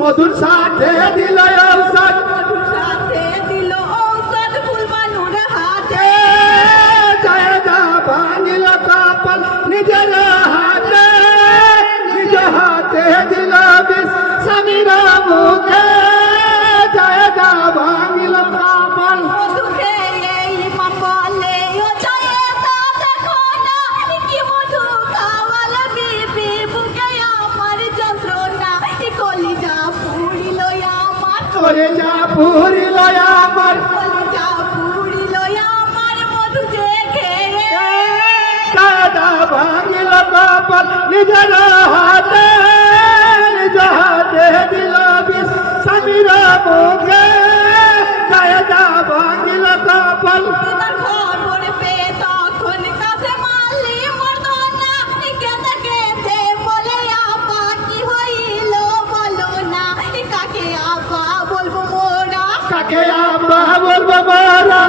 মধুর সাথে দিল ঔষধ, সাথে দিল ঔষধ ফুলবানুর হাতে, জায়গা ভাঙিল কপাল নিজের হাতে, নিজ হাতে দিল বিষ স্বামীর মুখে, জায়গা ভাঙিল কপাল। মধুকে এই মা বলে ও জায়গা দেখো না কি মধু খাওয়াল বিবি বুকে আমার যন্ত্রণা, কলিজা পুরিল আমার, কলিজা পুরিল আমার, কলিজা পুরিল আমার মধু দেখে, জায়গা ভাঙিল কপাল নিজের হাতে, নিজ হাতে দিল বিষ স্বামীর মুখে, জায়গা ভাঙিল কপাল। খবর পেয়ে তখন কাছে মারলি মর্দনা, কেঁদে কেঁদে বলে আপা কি হইল বলো না, কাকে আপা বলবো মোরা, কাকে আব্বা বলবো মোরা,